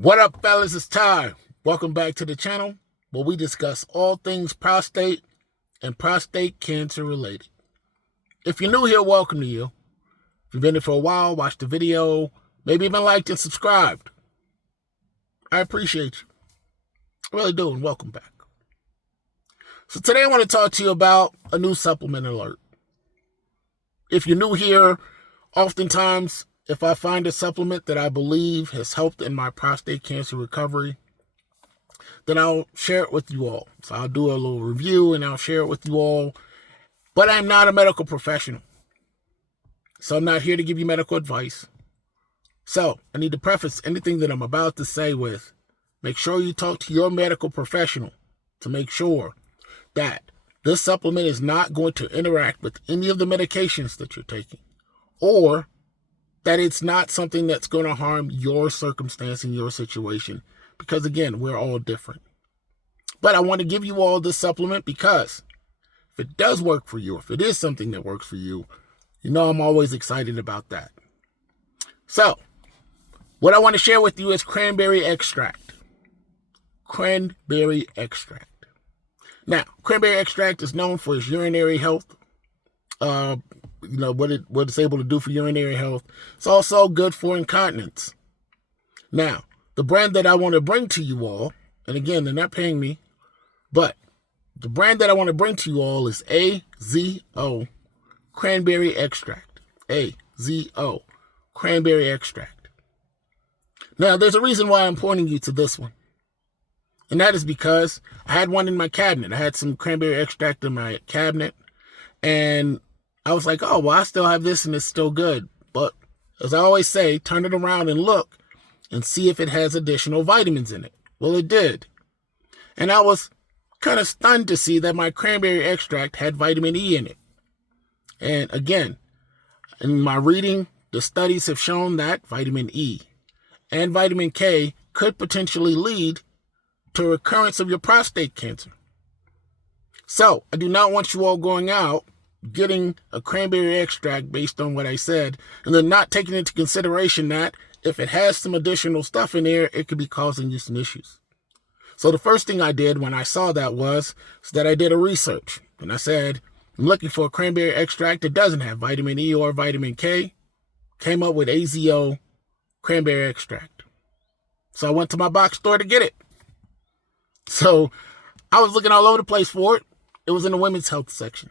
What up, fellas? It's Ty. Welcome back to the channel where we discuss all things prostate and prostate cancer related. If you're new here, welcome to you. If you've been here for a while, watched the video, maybe even liked and subscribed, I appreciate you. I really do, and welcome back. So today I want to talk to you about a new supplement alert. If you're new here, oftentimes if I find a supplement that I believe has helped in my prostate cancer recovery, then I'll share it with you all. So I'll do a little review and I'll share it with you all. But I'm not a medical professional. So I'm not here to give you medical advice. So I need to preface anything that I'm about to say with, make sure you talk to your medical professional to make sure that this supplement is not going to interact with any of the medications that you're taking, or that it's not something that's going to harm your circumstance and your situation, because again, we're all different. But I want to give you all this supplement because if it does work for you, if it is something that works for you, you know I'm always excited about that. So what I want to share with you is cranberry extract. Cranberry extract. Now, cranberry extract is known for its urinary health. What it's able to do for urinary health. It's also good for incontinence. Now, the brand that I want to bring to you all, and again, they're not paying me, but the brand that I want to bring to you all is AZO Cranberry Extract. AZO Cranberry Extract. Now, there's a reason why I'm pointing you to this one. And that is because I had one in my cabinet. I had some cranberry extract in my cabinet. And I was like, oh, well, I still have this and it's still good. But as I always say, turn it around and look and see if it has additional vitamins in it. Well, it did. And I was kind of stunned to see that my cranberry extract had vitamin E in it. And again, in my reading, the studies have shown that vitamin E and vitamin K could potentially lead to recurrence of your prostate cancer. So I do not want you all going out getting a cranberry extract based on what I said, and then not taking into consideration that if it has some additional stuff in there, it could be causing you some issues. So the first thing I did when I saw that was that I did a research, and I said, I'm looking for a cranberry extract that doesn't have vitamin E or vitamin K. Came up with AZO cranberry extract. So I went to my box store to get it. So I was looking all over the place for it. It was in the women's health section,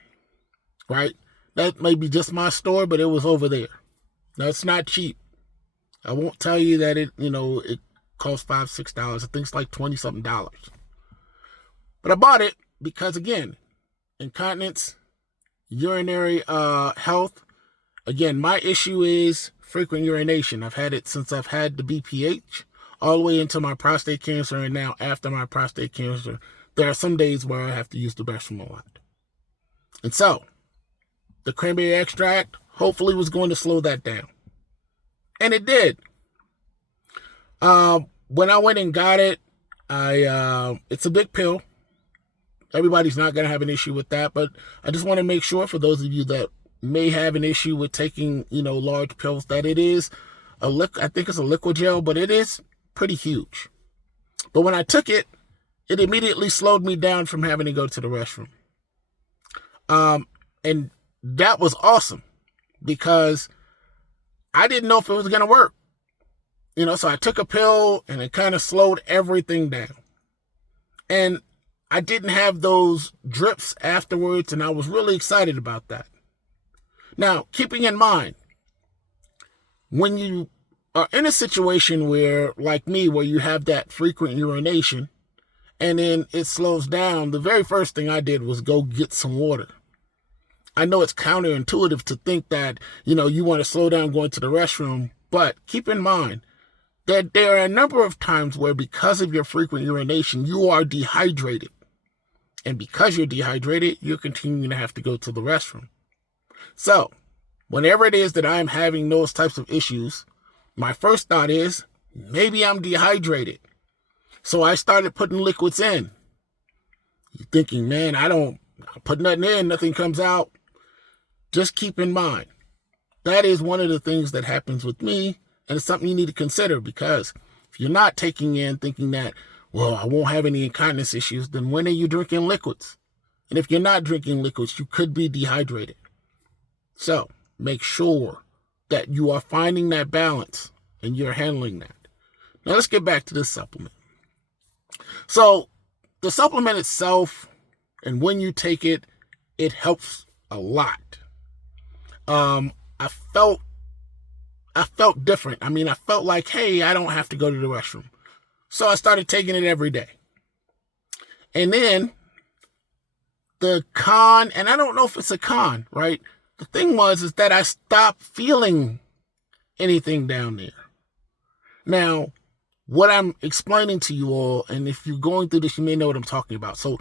right? That may be just my store, but it was over there. Now, it's not cheap. I won't tell you that it costs $5, $6. I think it's like $20-something. But I bought it because, again, incontinence, urinary health. Again, my issue is frequent urination. I've had it since I've had the BPH, all the way into my prostate cancer, and now after my prostate cancer, there are some days where I have to use the restroom a lot. And so, the cranberry extract hopefully was going to slow that down. And it did. When I went and got it, it's a big pill. Everybody's not going to have an issue with that, but I just want to make sure for those of you that may have an issue with taking, large pills, that it is I think it's a liquid gel, but it is pretty huge. But when I took it, it immediately slowed me down from having to go to the restroom. And that was awesome because I didn't know if it was going to work. So I took a pill and it kind of slowed everything down. And I didn't have those drips afterwards, and I was really excited about that. Now, keeping in mind, when you are in a situation where, like me, where you have that frequent urination and then it slows down, the very first thing I did was go get some water. I know it's counterintuitive to think that, you want to slow down going to the restroom, but keep in mind that there are a number of times where because of your frequent urination, you are dehydrated. And because you're dehydrated, you're continuing to have to go to the restroom. So, whenever it is that I'm having those types of issues, my first thought is, maybe I'm dehydrated. So I started putting liquids in. You're thinking, man, I put nothing in, nothing comes out. Just keep in mind, that is one of the things that happens with me, and it's something you need to consider, because if If you're not taking in thinking that, well, I won't have any incontinence issues, then when are you drinking liquids? And if you're not drinking liquids, you could be dehydrated. So make sure that you are finding that balance and you're handling that. Now let's get back to this supplement. So the supplement itself, and when you take it, it helps a lot. I felt different. I mean, I felt like, hey, I don't have to go to the restroom. So I started taking it every day. And then the con, and I don't know if it's a con, right? The thing is that I stopped feeling anything down there. Now, what I'm explaining to you all, and if you're going through this, you may know what I'm talking about. So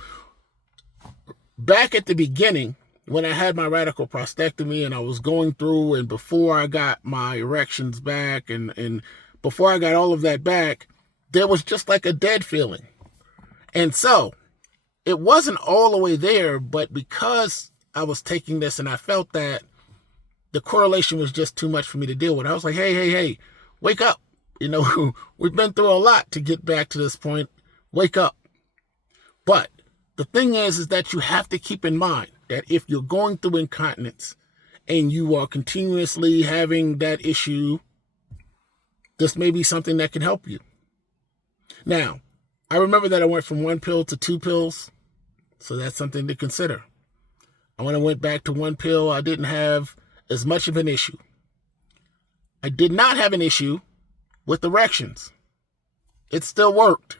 back at the beginning, when I had my radical prostatectomy and I was going through, and before I got my erections back and before I got all of that back, there was just like a dead feeling. And so it wasn't all the way there, but because I was taking this and I felt that the correlation was just too much for me to deal with, I was like, hey, wake up. You know, we've been through a lot to get back to this point. Wake up. But the thing is that you have to keep in mind that if you're going through incontinence and you are continuously having that issue, this may be something that can help you. Now, I remember that I went from 1 pill to 2 pills, so that's something to consider. And when I went back to 1 pill, I didn't have as much of an issue. I did not have an issue with erections. It still worked.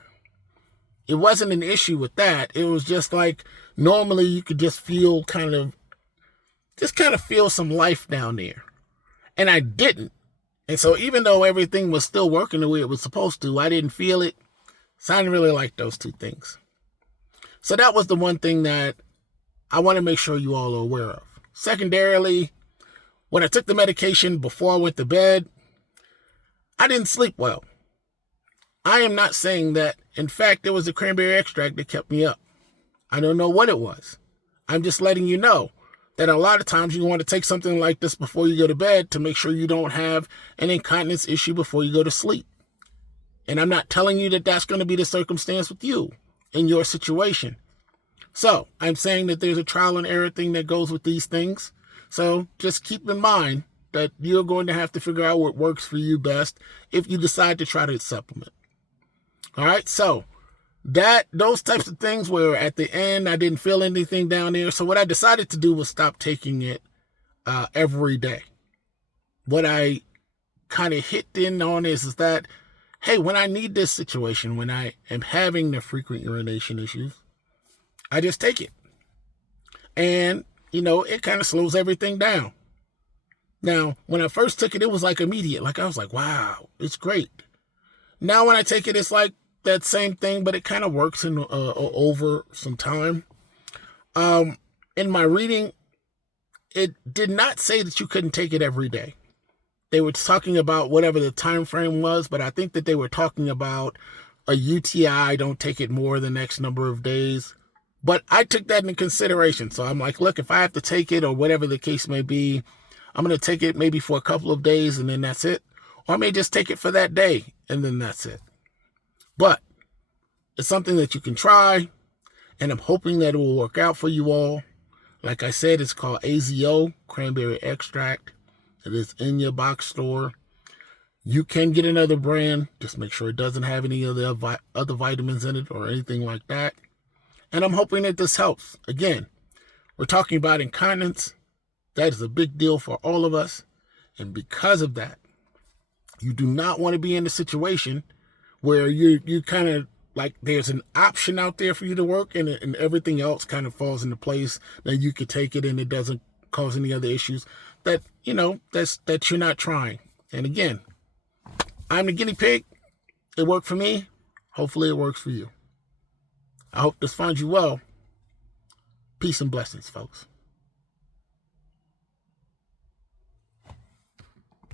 It wasn't an issue with that. It was just like, normally you could just feel kind of feel some life down there. And I didn't. And so even though everything was still working the way it was supposed to, I didn't feel it. So I didn't really like those two things. So that was the one thing that I want to make sure you all are aware of. Secondarily, when I took the medication before I went to bed, I didn't sleep well. I am not saying that. In fact, it was the cranberry extract that kept me up. I don't know what it was. I'm just letting you know that a lot of times you want to take something like this before you go to bed to make sure you don't have an incontinence issue before you go to sleep. And I'm not telling you that that's going to be the circumstance with you in your situation. So I'm saying that there's a trial and error thing that goes with these things. So just keep in mind that you're going to have to figure out what works for you best if you decide to try to supplement. All right, so those types of things where at the end I didn't feel anything down there. So what I decided to do was stop taking it every day. What I kind of hit in on is that, hey, when I need this situation, when I am having the frequent urination issues, I just take it. And, it kind of slows everything down. Now, when I first took it, it was like immediate. Like, I was like, wow, it's great. Now, when I take it, it's like that same thing, but it kind of works in over some time. In my reading, it did not say that you couldn't take it every day. They were talking about whatever the time frame was, but I think that they were talking about a UTI, don't take it more than X number of days. But I took that into consideration. So I'm like, look, if I have to take it or whatever the case may be, I'm going to take it maybe for a couple of days and then that's it. Or I may just take it for that day and then that's it. But it's something that you can try, and I'm hoping that it will work out for you all. Like I said, it's called AZO, cranberry extract. It is in your box store. You can get another brand. Just make sure it doesn't have any of the other vitamins in it or anything like that. And I'm hoping that this helps. Again, we're talking about incontinence. That is a big deal for all of us. And because of that, you do not want to be in a situation where you kind of like there's an option out there for you to work and everything else kind of falls into place. That you could take it and it doesn't cause any other issues that you're not trying. And again, I'm the guinea pig. It worked for me. Hopefully it works for you. I hope this finds you well. Peace and blessings, folks.